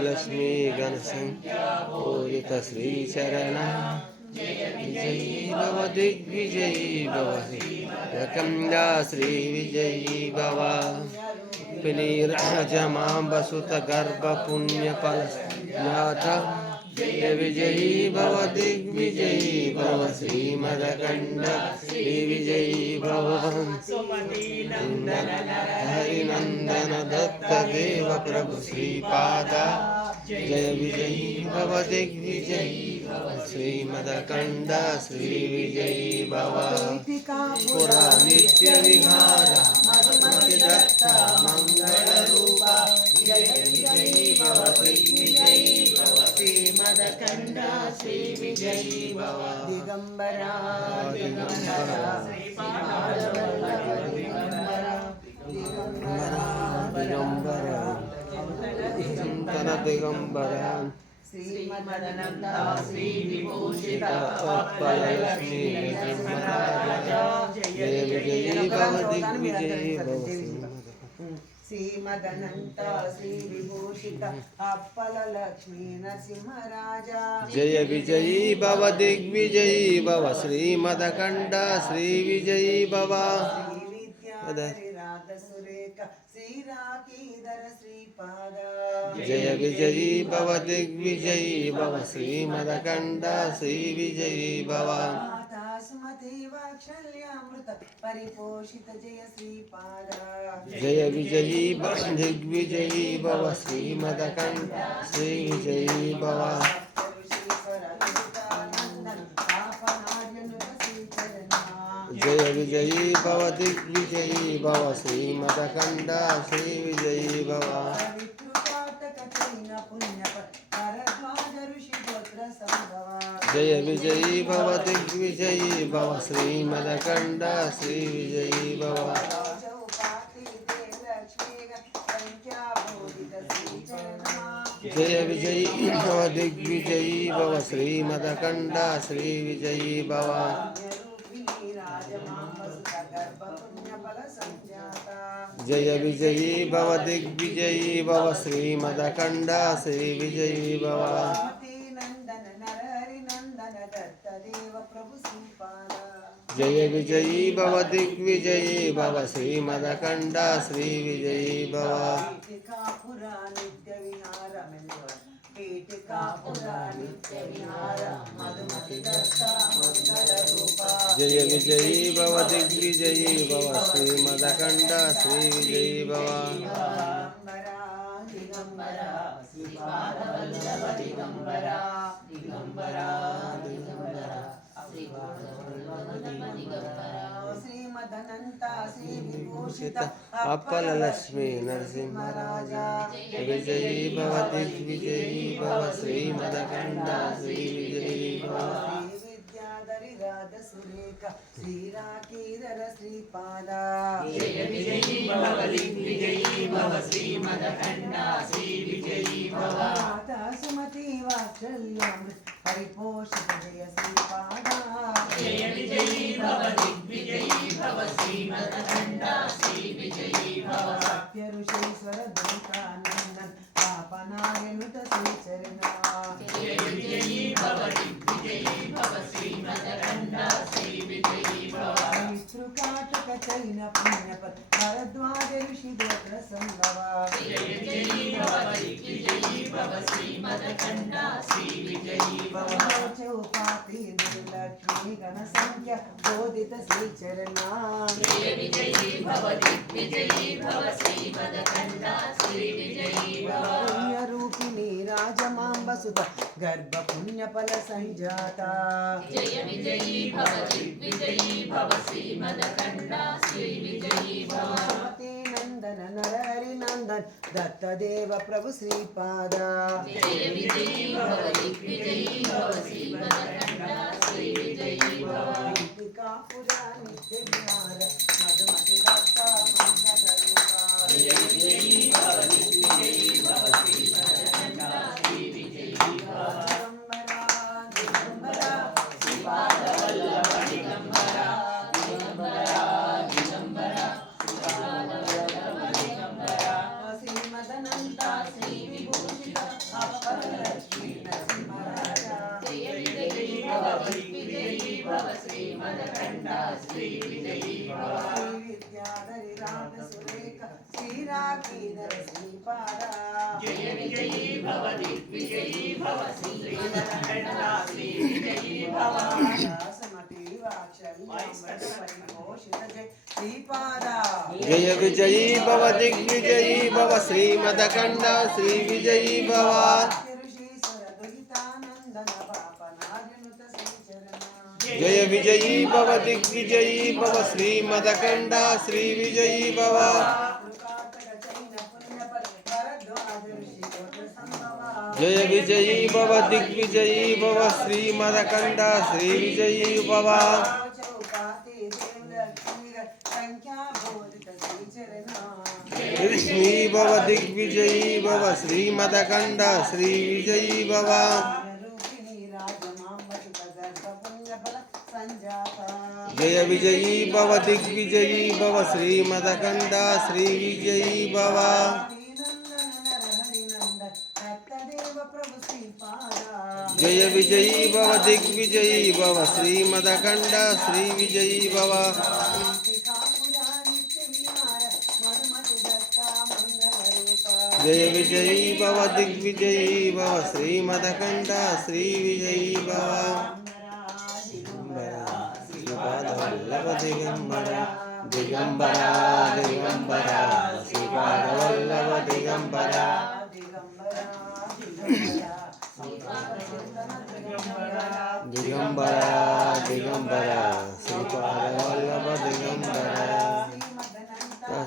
लक्ष्मी गणसंख्या पूजित श्रीचरण विजयी भव दिग्विजयी भव श्रीमदकन्दा श्रीविजयी भव पिनीराजमाम्बसुत गर्भपुण्यफलजाता जय विजयी भव दिग्विजयी भव श्रीमदकन्दा श्रीविजयी भव हरिनंदन दत्त देव प्रभु श्रीपादा जय विजयी भव दिग्विजयी भव श्रीमदकन्दा श्रीविजयी भव पुरा नित्य विहार मधुमति दत्त मंगल रूपा जय विजयी भव दिग्विजयी भव श्रीमदकन्दा श्रीविजयी भव दिगंबरा दिगंबरा दिगंबरा चिंतन दिगंबरा श्रीमदनंदा श्री विभूषित लक्ष्मी नृसिंहराजा जय विजयी भव दिग्विजयी भव श्रीमदनंता श्री विभूषित अप्पल लक्ष्मी नरसिंहराजा जय विजयी भव दिग्विजयी भव श्रीमदकन्दा श्री विजयी भव जय विजयी भव दिग्विजयी भव श्रीमदकन्दा श्री विजयी भव परिपोषित जय श्रीपादा जय विजयी भव दिग्विजयी भव श्रीमदकन्दा श्री विजयी भव जय विजयी भव दिग्विजयी भव श्रीमदकन्दा श्री विजयी भव जय विजयी भव दिग्विजयी भव श्रीमदकन्दा श्री विजयी भव जय विजयी भव दिग्विजयी भव श्रीमदकन्दा श्री विजयी भव जय विजयी भव दिग्विजयी भव श्रीमदकन्दा श्री विजयी भव जय विजयी भव दिग्विजयी भव श्रीमदकन्दा श्री विजयी भव जय विजयी भव दिग्विजयी भव श्रीमदकन्दा श्री विजयी भव श्रीमदनंता श्री विभूषित अप्पल लक्ष्मी नरसिंहराजा विजयी भव दिग्विजयी भव श्रीमदकन्दा श्री विजयी भव श्रीराकीधर श्रीपादा जय विजयी भव दिग्विजयी भव श्रीमदकन्दा श्री विजयी भव माता सुमति वात्सल्यामृत परिपोषित जय श्रीपादा जय विजयी भव दिग्विजयी भव श्रीमदकन्दा श्री विजयी भव सत्य ऋषीश्वर दुरितानंदन पापनायनुत श्रीचरणा जय विजयी भव दिग्विजयी भव श्रीमदकन्दा श्री विजयी भव पितृकाटक चैन पुण्यपद भरद्वाज ऋषि गोत्र संभवा जय विजयी भव दिग्विजयी भव श्रीमदकन्दा श्री विजयी भव चौपाति लक्ष्मी गण संख्या बोधित श्रीचरणा जय विजयी भव दिग्विजयी भव श्रीमदकन्दा श्री विजयी भव रूपिणी राजमाम्बसुत गर्भ पुण्यफल संजाता जय विजयी भव दिग्विजयी भव श्रीमदकन्दा श्री विजयी भव नंदन नरहरि नंदन दत्त देव प्रभु श्रीपादा जय विजयी भव दिग्विजयी भव श्रीमदकन्दा श्री विजयी भव पुरा नित्य विहार मधुमति दत्त मंगल रूपा जय विजयी भव दिग्विजयी भव श्रीमदकन्दा श्री विजयी भव दिगंबरा श्रीपाद वल्लभ दिगंबरा दिगंबरा दिगंबरा श्रीपाद वल्लभ दिगंबरा श्रीमदनंता श्री विभूषित विजयी भव दिग्विजयी भव श्रीमदकण्डा श्रीविजयी भव जय विजयी भव दिग्विजयी भव श्रीमदकण्डा श्रीविजयी भव जय विजयी भव दिग्विजयी भव श्रीमदकण्डा श्रीविजयी भव जय विजयी भव दिग्विजयी भव श्रीमदकण्डा श्रीविजयी भव लक्ष्मी भव दिग्विजयी भव श्रीमदकण्डा श्रीविजयी भव जय विजयी भव दिग्विजयी भव श्रीमदकण्डा श्रीविजयी भव जय विजयी भव दिग्विजयी भव श्रीमदकण्डा श्रीविजयी भव जय विजयी भव दिग्विजयी भव श्रीमदकण्डा श्रीविजयी भव श्रीपादवल्लभ दिगम्बरा दिगम्बरा दिगम्बरा श्रीपादवल्लभ दिगम्बरा दिगम्बरा दिगम्बरा श्रीपादवल्लभ दिगम्बरा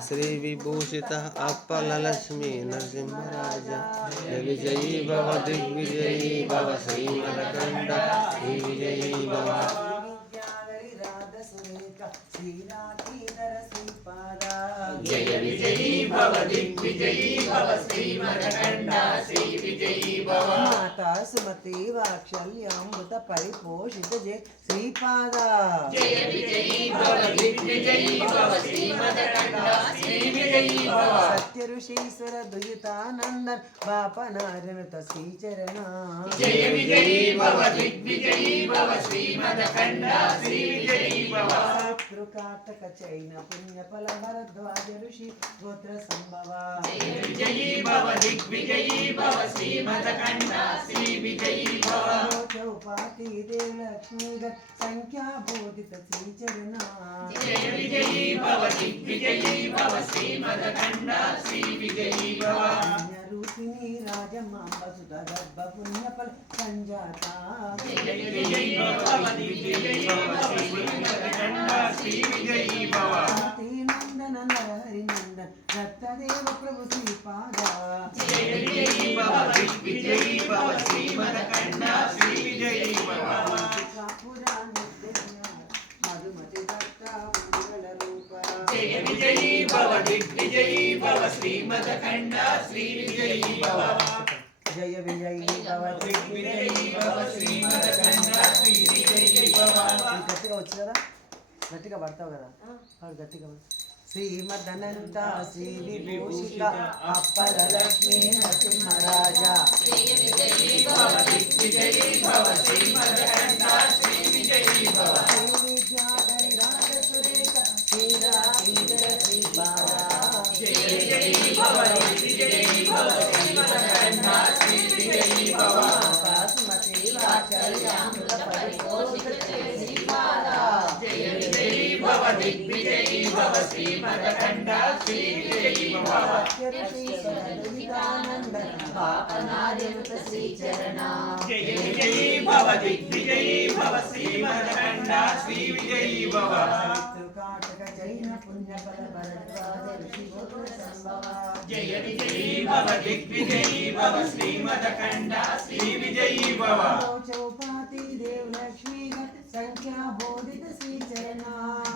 श्री विभूषित अप्पलक्ष्मी नरसिंहराज जय विजयी भव दिग्विजयी भव श्रीमदकण्डा श्रीविजयी भव जय विजयी भव दिग्विजयी भव श्रीमदकण्डा श्रीविजयी भव माता सुमति वात्सल्यामृत परिपोषित जय श्रीपाद जय विजयी भव दिग्विजयी भव श्रीमदकण्डा श्रीविजयी भव सत्य ऋषीश्वर दुहितानंदन बापनारनुत श्रीचरण जय विजयी भव दिग्विजयी भव श्रीमदकण्डा श्रीविजयी भव शत्रुकाटक चैन पुण्यफल भरद्वाज ऋषि गोत्र संभव जय विजयी भव दिग्विजयी भव श्रीमदकण्डा श्रीविजयी भव चौपाती देव लक्ष्मी संख्या बोधित श्रीचरण जय विजयी भव दिग्विजयी भव श्रीमदकण्डा श्रीविजयी भव रूपिणी राजमांब सुधा गर्भ पुण्यफल संजाता जय विजयी भव दिग्विजयी भव श्रीमदकण्डा श्रीविजयी भव नंदन नरहरि नंदन दत्तदेव प्रभु श्रीपाद जय विजयी भव दिग्विजयी भव श्रीमदकण्डा श्रीविजयी भव मधुमति दत्ता मंगल रूप जय विजयी भव दिग्विजयी भव श्रीमदकण्डा श्रीविजयी भव जय विजयी भव दिग्विजयी भव श्रीमदकण्डा श्रीविजयी भव గట్టిగా వచ్చు కదా గట్టిగా పడతావు కదా గట్టిగా శ్రీమదనంత శ్రీ విభూషిత అప్పల లక్ష్మీ నరసింహరాజా जय विजयी भव दिग्विजयी भव श्रीमदकण्डा श्रीविजयी भव विद्याधरी राज सुरेख हीरा हीर श्रीपादा जय विजयी भव दिग्विजयी भव श्रीमदकण्डा श्रीविजयी भव सुमति वात्सल्यामृत परिपोषित श्रीपादा जय विजयी भव दिग्विजयी भव श्रीमदकण्डा श्रीविजयी भव पापनार्यनुत श्रीचरण जय विजयी भव दिग्विजयी भव श्रीमदकण्डा श्रीविजयी भव काटक जैन पुण्यफल भरद्वाज ऋषि गोत्र संभव जय विजयी भव दिग्विजयी भव श्रीमदकण्डा श्रीविजयी भव चौपाती देव लक्ष्मी संख्या बोधित श्रीचरण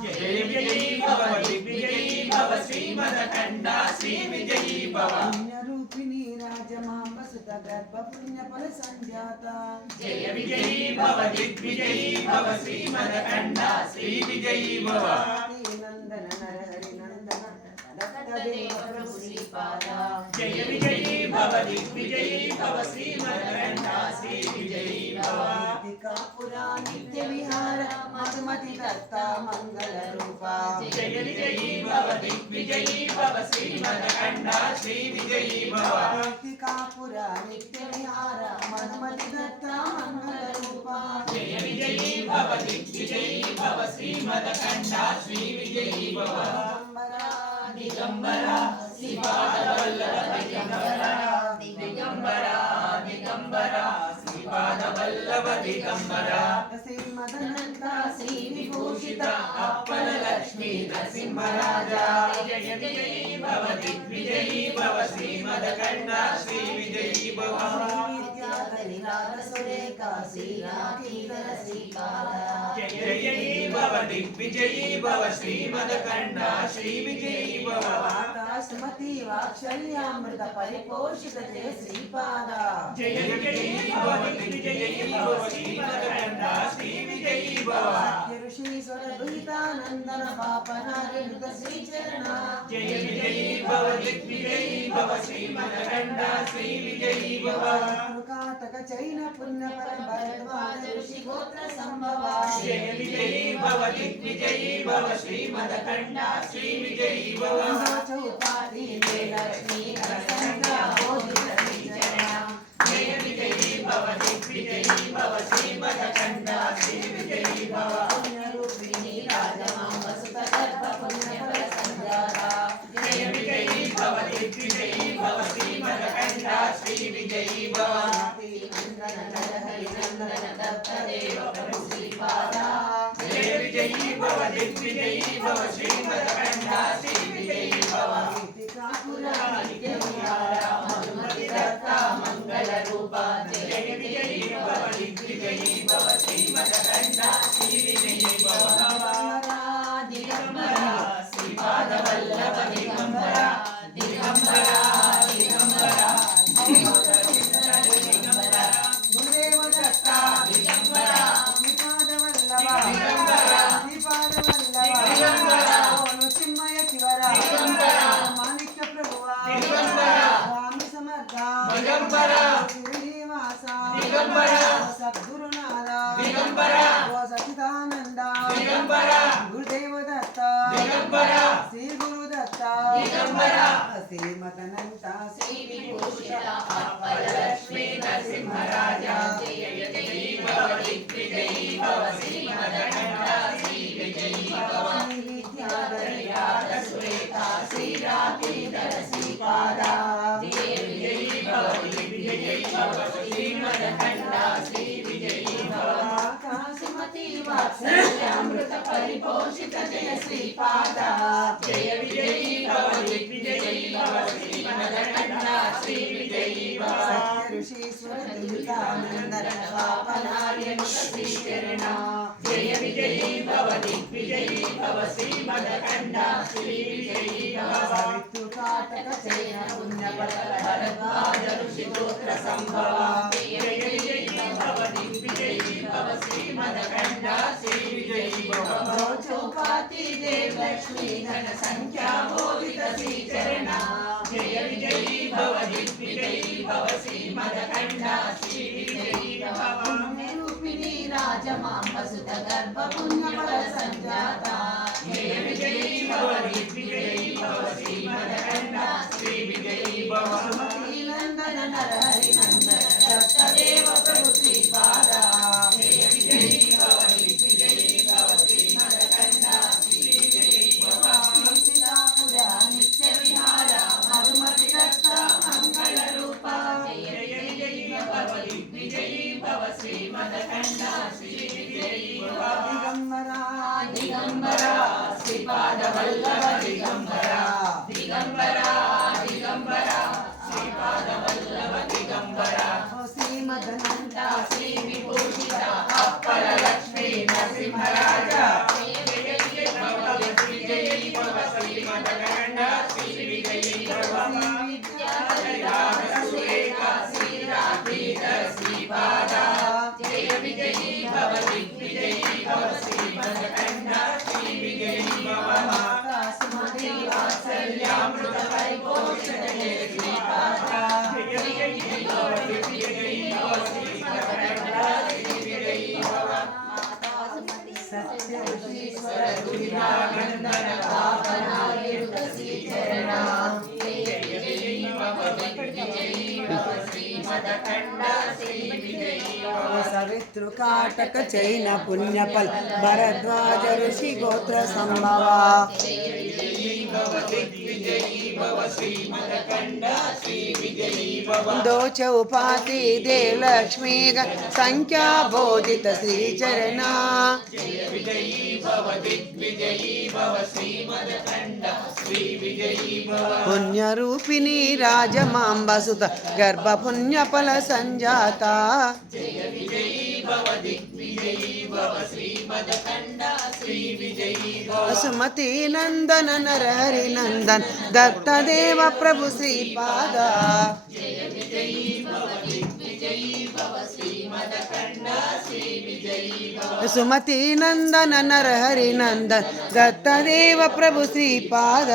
जय विजयी भव दिग्विजयी भव श्रीमदकण्डा श्रीविजयी भव रूपिणी राजमांब सुत गर्भ पुण्यफल संजाता जय विजयी भव दिग्विजयी भव श्रीमदकण्डा श्रीविजयी भव नंदन नरहरि नंदन दत्तदेव प्रभु श्रीपाद जय विजयी भव दिग्विजयी भव श्रीमदकण्डा श्रीविजयी भव पुरा नित्य विहार मधुमति दत्ता मंगल रूपा जय विजयी भव दिग्विजयी भव श्रीमदकण्डा श्रीविजयी भव टीकापुर नित्य विहार मधुमति दत्ता मंगल रूपा जय विजयी भव दिग्विजयी भव श्रीमदकंठा श्री विजयी भव दिगंबरा श्रीपादवल्लभ दिगंबरा दिगंबरा दिगंबरा श्रीपादवल्लभ दिगंबरा श्रीमदनंदा श्री विभूषित अप्पल लक्ष्मी नरसिंहराजा जय विजयी भव दिग्विजयी भव श्रीमदकंठा श्री विजयी भव विद्याधरी सुरेखा श्रीराधीधर श्रीपादा जय विजयी भव दिग्विजयी भव श्रीमदकंठा श्री विजयी भव आकाशमती वात्सल्यामृत परिपोषित जय श्रीपादा जय विजयी भव दिग्विजयी भव श्रीमदकंठा श्री विजयी भव ऋषीश्वर दुहितानंदन पापनारिणुत श्री चरणा जय विजयी भव दिग्विजयी भव श्रीमदकंठा श्री विजयी भव काटक चैन पुण्य पर भरद्वाज ऋषि गोत्र संभवा जय विजयी भव दिग्विजयी भव श्रीमदकंठा श्री विजयी भव चौपाटी में लक्ष्मी संख्या बोधित श्री चरणा जय विजयी भव दिग्विजयी भव श्रीमदकंठा श्री विजयी भव पुण्य रूपिणी राजमां वसुत गर्भ पुण्य फल संजाता जय विजयी भव दिग्विजयी भव श्रीमदकंठा श्री विजयी भव जय विजयी भव दिग्विजयी भव श्रीमदकंठा श्री विजयी भव मधुमति दत्ता मंगल रूपा जय विजयी भव दिग्विजयी भव श्रीमदकंठा श्री विजयी भव दिगंबरा श्रीपादवल्लभ दिगंबरा दिगंबरा दिगंबरा दिगंबरा गुरुदेव दत्ता दिगंबरा श्रीपादवल्लभ दिगंबरा श्रीपादवल्लभ नृसिंहय शिवरा दिगंबरा माणिक्य प्रभुवा दिगंबरा स्वामी समर्थ दिगंबरा श्रीनिवास दिगंबरा सद्गुरुनाथ दिगंबरा सचिदानंद दिगंबरा गुरुदेव दत्त दिगंबरा श्री गुरु दत्त दिगंबरा श्रीमदनंत श्री विभूषित अप्पल लक्ष्मी नरसिंहराजा जय विजयी भव दिग्विजयी भव श्रीमदकंठा श्री विजयी भव विद्याधरी सुरेखा श्रीराधीधर श्रीपादा जय विजयी भव दिग्विजयी भव श्रीमदकंठा श्री विजयी भव आकाशमती वात्सल्यामृत परिपोषित जय श्रीपादा जय विजयी भव दिग्विजयी भव श्रीमदकंठा श्री विजयी भव ऋषीश्वर दुहितानंदन पापनार्यनुत श्री चरणा जय विजयी भव दिग्विजयी भव श्रीमदकंठा श्री विजयी भव काटक चैन पुण्य फल भरद्वाज ऋषि गोत्र संभवा जय विजयी भव दिग्विजयी भव श्रीमदकंठा श्री विजयी भव चौपाती देव लक्ष्मी धन संख्या बोधित श्री चरणा जय विजयी भव दिग्विजयी भव श्रीमदकंठा श्री विजयी भव रूपिणी राजमां वसुत गर्भ पुण्य फल संजाता जय विजयी भव दिग्विजयी भव श्रीमदकंठा श्री विजयी भव नंदन नरहरि नंदन दत्तदेव प्रभु श्रीपादा जय विजयी भव दिग्विजयी भव श्रीमदकंठा श्री विजयी भव सीतापुर नित्य विहार मधुमति दत्ता मंगल रूपा जय विजयी भव दिग्विजयी भव श्रीमदकंठा श्री विजयी भव दिगंबरा दिगंबरा श्रीपादवल्लभ दिगंबरा दिगंबरा दिगंबरा श्रीपादवल्लभ दिगंबरा श्रीमदनंता श्री विभूषित अप्पल लक्ष्मी नरसिंहराजा जय विजयी भव श्रीमदकंठा श्री विजयी भव सुरेखा श्रीराधीधर श्रीपादा जय विजयी भव మదకండ శ్రీ విజయీ భవ సవితృకాటక చైన పుణ్యఫల భరద్వాజ ఋషి గోత్ర సంభవ దోచ ఉపాతి దేవలక్ష్మీ సంఖ్యా బోధిత శ్రీచరణ పుణ్యరూపిణి రాజమాంబసుత గర్భ పుణ్యఫల సంజాత సుమతి నందన నరహరి నందన్ దత్తదేవ ప్రభు శ్రీపాద సుమతి నందన నరహరి నందన్ దత్తదేవ ప్రభు శ్రీపాద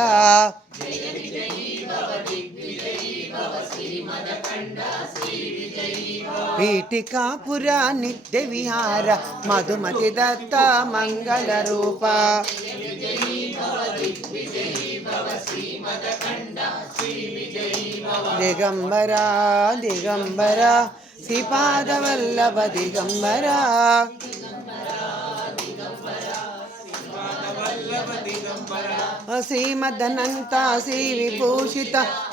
పీఠికాపుర నిత్య విహార మధుమతి దత్త మంగళ రూప దిగంబర దిగంబర శ్రీపాద వల్లభ దిగంబర శ్రీమదనంత శ్రీ విభూషిత